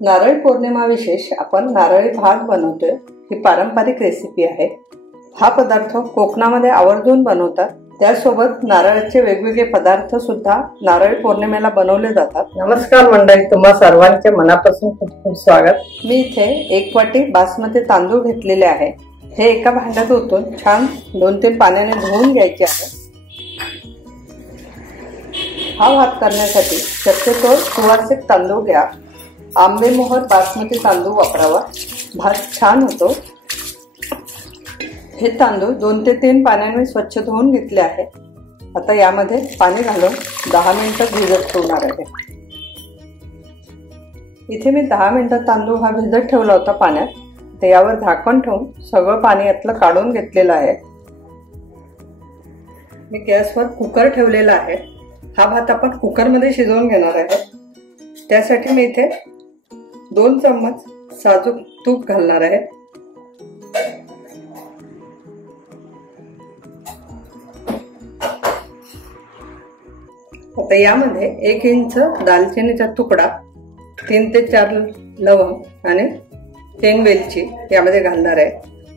नारळी पौर्णिमा विशेष आपण नारळी भात बनवतोय। ही पारंपरिक रेसिपी आहे। हा पदार्थ कोकणामध्ये आवर्जून बनवतात। त्यासोबत नारळाचे वेगवेगळे पदार्थ सुद्धा नारळी पौर्णिमेला बनवले जातात। नमस्कार मंडळी, तुम्हा सर्वांचे मनापासून खूप खूप स्वागत। मी इथे 1 वाटी बासमती तांदूळ घेतलेले आहे। हे एका भांड्यात ओतून छान 2-3 पाण्याने धुवून घ्यायचे आहे। हा भात करण्यासाठी शक्यतो सुवासिक तांदूळ घ्या। आंबेमोहर बासमती तांदूळ वापरावा, भात छान होतो। हे तांदूळ 2 ते 3 पाण्याने स्वच्छ धुवून घेतले आहे। आता यामध्ये पाणी घालून 10 मिनिटं भिजत ठेवणार आहे। इथे मी 10 मिनिटं तांदूळ हा भिजत ठेवला होता पाण्यात। तर यावर झाकण ठेवून सगळं पाणी यातलं काढून घेतलेलं आहे। मी गॅसवर कुकर ठेवलेला आहे। हा भात आपण कुकरमध्ये शिजवून घेणार आहे। त्यासाठी मी इथे 2 चम्मच साजूक तूप घालणार आहे। आता यामध्ये 1 इंच दालचिनीचा तुकडा, 3 ते 4 लवंग आणि 3 वेलची यामध्ये घालणार आहे।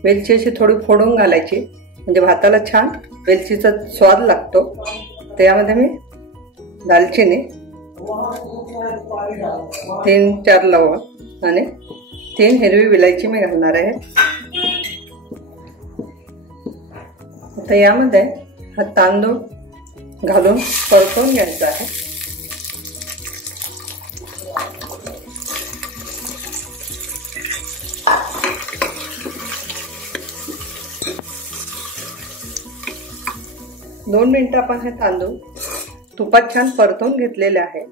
वेलची अशी थोडी फोडून घालायची, म्हणजे भाताला छान वेलचीचा स्वाद लागतो। तर यामध्ये मी दालचिनी, 3-4 लवंग आणि 3 हिरवी विलायची मी घालणार आहे। आता यामध्ये हा तांदूळ घालून परतून घ्यायचा आहे। दोन मिनिटं आपण हे तांदूळ तुपात छान परतून घेतलेले आहे।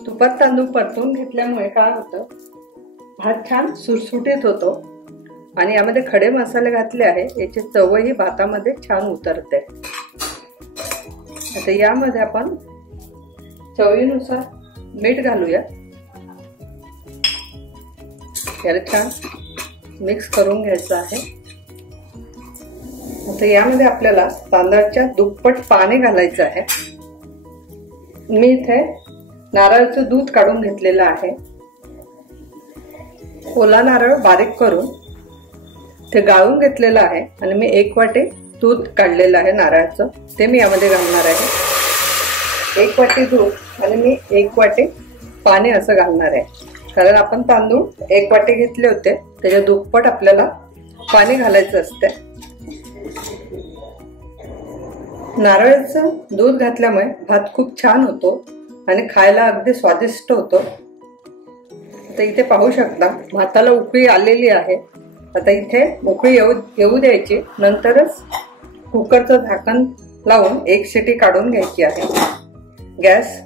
तुपात तांदूळ परतून घेतल्यामुळे काय होतं, भात छान सुटसुटीत होतो आणि यामध्ये खडे मसाले घातले आहे, याची चवही भातामध्ये छान उतरते। आता यामध्ये आपण चवीनुसार मीठ घालूया। याला छान मिक्स करून घ्यायचं आहे। आता यामध्ये आपल्याला तांदळाच्या दुप्पट पाणी घालायचं आहे। मी इथे नारळाचं दूध काढून घेतलेलं आहे। ओला नारळ बारीक करून ते गाळून घेतलेलं आहे आणि मी 1 वाटी दूध काढलेलं आहे नारळाचं, ते मी यामध्ये घालणार आहे। 1 वाटी दूध आणि मी 1 वाटी पाणी असं घालणार आहे, कारण आपण तांदूळ 1 वाटी घेतले होते, त्याच्या दुप्पट आपल्याला पाणी घालायचं असते। नारळाचं दूध घातल्यामुळे भात खूप छान होतो आणि खायला अगदी स्वादिष्ट होतो। आता इथे पाहू शकता भाताला उकळी आलेली आहे। आता इथे उकळी येऊ द्यायची, नंतरच कुकरचं झाकण लावून 1 शिटी काढून घ्यायची आहे। गॅस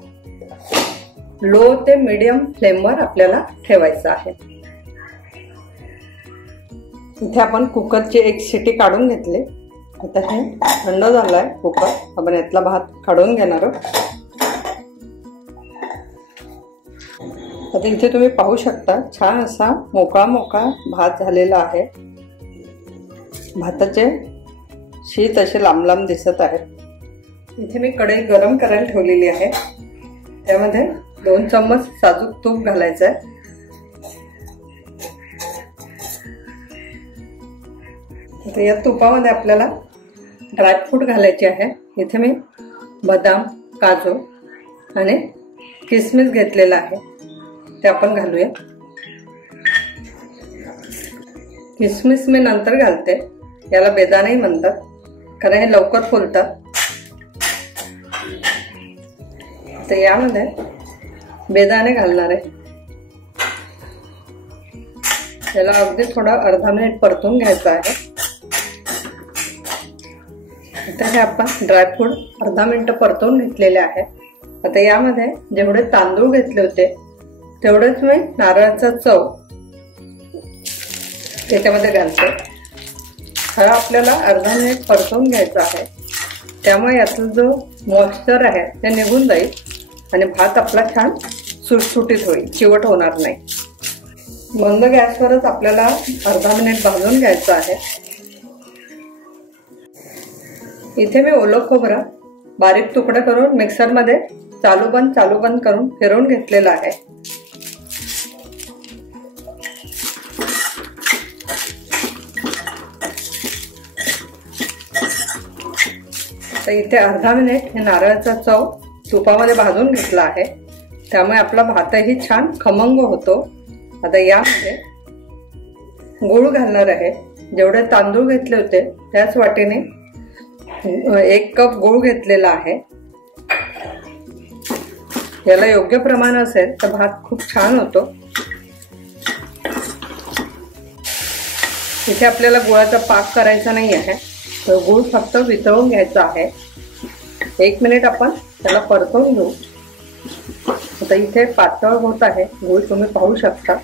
लो ते मीडियम फ्लेमवर आपल्याला ठेवायचा आहे। इथे आपण कुकरची 1 शिटी काढून घेतली। आता हे थंड झालाय कुकर, आपण यातला भात काढून घेणार आहोत। आता इथे तुम्ही पाहू शकता छान असा मोकळा मोकळा भात झालेला आहे। भाताचे शीत असे लांब लांब दिसत आहेत। इथे मी कढई गरम करायला ठेवलेली आहे। त्यामध्ये 2 चम्मच साजूक तूप घालायचं आहे। आता या तुपामध्ये आपल्याला ड्रायफ्रूट घालायचे आहे। इथे मी बदाम, काजू आणि किसमिस घेतलेला आहे, ते आपण घालूया। किसमिस मी नंतर घालते, याला बेदाणे म्हणतात, कारण हे लवकर फुलतात। तर यामध्ये बेदाणे घालणार आहे। याला अगदी थोडा अर्धा मिनिट परतून घ्यायचा आहे। आता हे आपण ड्रायफ्रूट अर्धा मिनिट परतून घेतलेले आहे। आता यामध्ये जेवढे तांदूळ घेतले होते तेवढेच मी नारळाचा चव त्याच्यामध्ये घालते। हा आपल्याला अर्धा मिनिट परतून घ्यायचा आहे, त्यामुळे यातला जो मॉइश्चर आहे ते निघून जाईल आणि भात आपला छान सुटसुटीत होईल, चिवट होणार नाही। मंद गॅसवरच आपल्याला अर्धा मिनिट भाजून घ्यायचं आहे। इथे मी ओलं खोबरं बारीक तुकडे करून मिक्सरमध्ये चालू बंद करून फिरवून घेतलेला आहे। तर इथे अर्धा मिनिट हे नारळाचा चव तुपामध्ये भाजून घेतला आहे, त्यामुळे आपला भातही छान खमंग होतो। आता यामध्ये गूळ घालणार आहे। जेवढे तांदूळ घेतले होते त्याच वाटीने 1 कप गूळ घेतलेला आहे। याला योग्य प्रमाण असेल तर भात खूप छान होतो। इथे आपल्याला गुळाचा पाक करायचा नाही आहे, तर गूळ फक्त वितळून घ्यायचा आहे। 1 मिनिट आपण त्याला परतवून घेऊ। आता इथे पातळ होत आहे गूळ, तुम्ही पाहू शकता।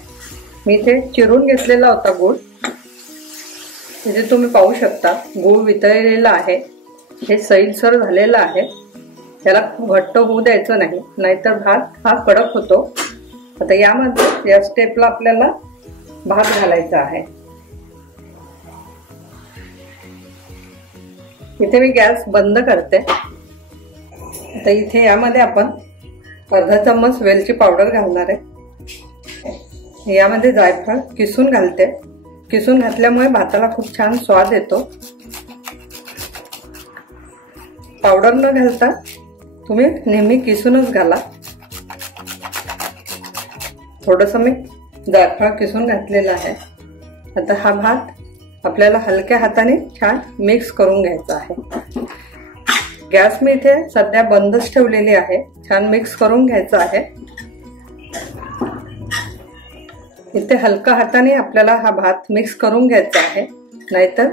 मी इथे चिरून घेतलेला होता गूळ, इथे तुम्ही पाहू शकता गूळ वितळलेला आहे, हे सैलसर झालेला आहे। त्याला घट्ट होऊ द्यायचं नाही, नाहीतर भात हा कडक होतो। आता यामध्ये या स्टेपला आपल्याला भात घालायचा आहे। इथे मी गॅस बंद करते। आता इथे यामध्ये आपण अर्धा चम्मच वेलची पावडर घालणार आहे। यामध्ये जायफळ किसून घालते। किसून घातल्यामुळे भाताला खूप छान स्वाद येतो। पावडर न घालता तुम्ही नेहमी किसूनच घाला। थोडंसं मी जायफळ किसून घातलेला आहे। आता हा भात आपल्याला हलक्या हाताने छान मिक्स करून घ्यायचा आहे। गॅस मी इथे सध्या बंदच ठेवलेली आहे, छान मिक्स करून घ्यायचं आहे। इथे हलका हाताने आपल्याला हा भात मिक्स करून घ्यायचा आहे, नाहीतर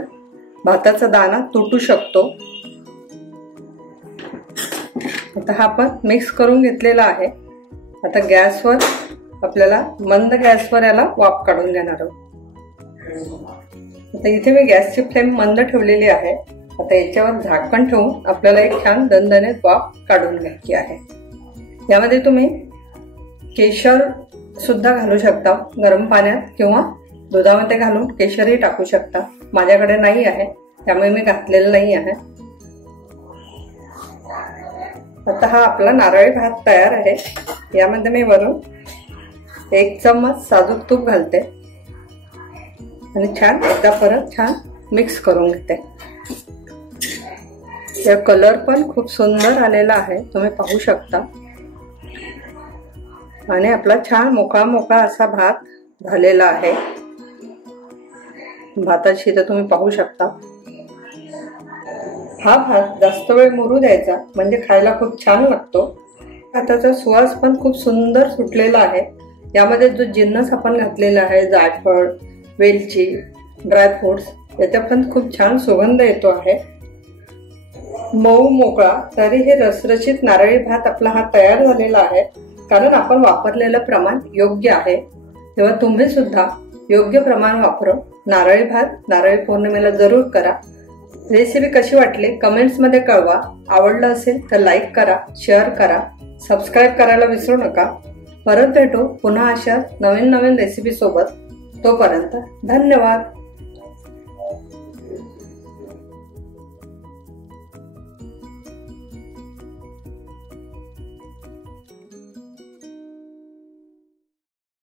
भाताचा दाणा तुटू शकतो। आता हा आपण मिक्स करून घेतलेला आहे। आता गॅसवर आपल्याला मंद गॅसवर याला वाफ काढून घेणार आहोत। आता इथे मी गॅसची फ्लेम मंद ठेवलेली आहे। आता याच्यावर झाकण ठेवून आपल्याला एक छान दणदणीत वाफ काढून घ्यायची आहे। यामध्ये तुम्ही केशर सुद्धा घालू शकता, गरम पाण्यात किंवा दुधामध्ये घालून केशरही टाकू शकता। माझ्याकडे नाही आहे त्यामुळे मी घातलेलं नाही आहे। आता हा आपला नारळी भात तयार आहे। यामध्ये मी वरून 1 चम्मच साजूक तूप घालते आणि छान एकदा परत छान मिक्स करून घेते। या कलर पण खूप सुंदर आलेला आहे, तुम्ही पाहू शकता। आणि आपला छान मोकळा मोकळा असा भात झालेला आहे। भाताची तर तुम्ही पाहू शकता। हा भात जास्त वेळ मुरू द्यायचा, म्हणजे खायला खूप छान लागतो। भाताचा सुवास पण खूप सुंदर सुटलेला आहे। यामध्ये जो जिन्नस आपण घातलेला आहे, जायफळ, वेलची, ड्रायफ्रुट्स, याचा पण खूप छान सुगंध येतो आहे। मऊ मोकळा तरी हे रसरशीत नारळी भात आपला हा तयार झालेला आहे, कारण आपण वापरलेलं प्रमाण योग्य आहे। तेव्हा तुम्ही सुद्धा योग्य प्रमाण वापरून नारळी भात नारळी पौर्णिमेला जरूर करा। रेसिपी कशी वाटली कमेंट्स मध्ये कळवा। आवडलं असेल तर लाईक करा, शेअर करा, सबस्क्राईब करायला विसरू नका। परत भेटू पुन्हा अशा नवीन नवीन रेसिपी सोबत। तोपर्यंत धन्यवाद।